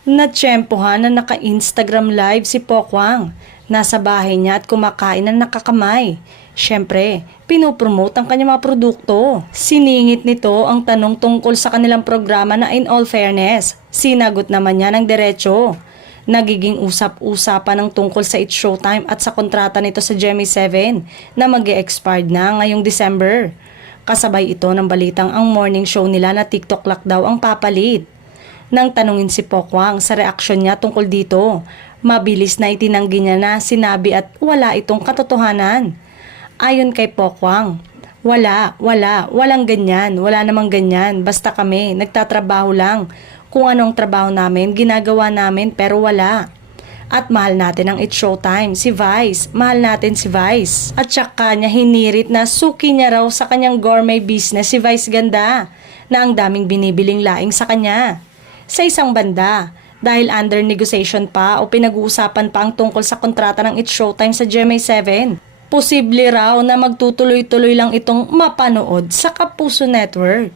Natsyempohan na naka-Instagram live si Pokwang. Nasa bahay niya at kumakain ng nakakamay. Siyempre, pinopromote ang kanyang mga produkto. Siningit nito ang tanong tungkol sa kanilang programa na In All Fairness. Sinagot naman niya ng diretso. Nagiging usap-usapan ng tungkol sa It's Showtime at sa kontrata nito sa GMA7 na mag-e-expired na ngayong December. Kasabay ito ng balitang ang morning show nila na TikTok lock daw ang papalit. Nang tanungin si Pokwang sa reaksyon niya tungkol dito, mabilis na itinanggi niya na sinabi at wala itong katotohanan. Ayon kay Pokwang, walang ganyan, wala namang ganyan, basta kami, nagtatrabaho lang. Kung anong trabaho namin, ginagawa namin pero wala. At mahal natin ang It's Showtime, si Vice, mahal natin si Vice. At saka niya hinirit na suki niya raw sa kanyang gourmet business si Vice Ganda, na ang daming binibiling laing sa kanya. Sa isang banda, dahil under negotiation pa o pinag-uusapan pa ang tungkol sa kontrata ng It's Showtime sa GMA7, posible raw na magtutuloy-tuloy lang itong mapanood sa Kapuso Network.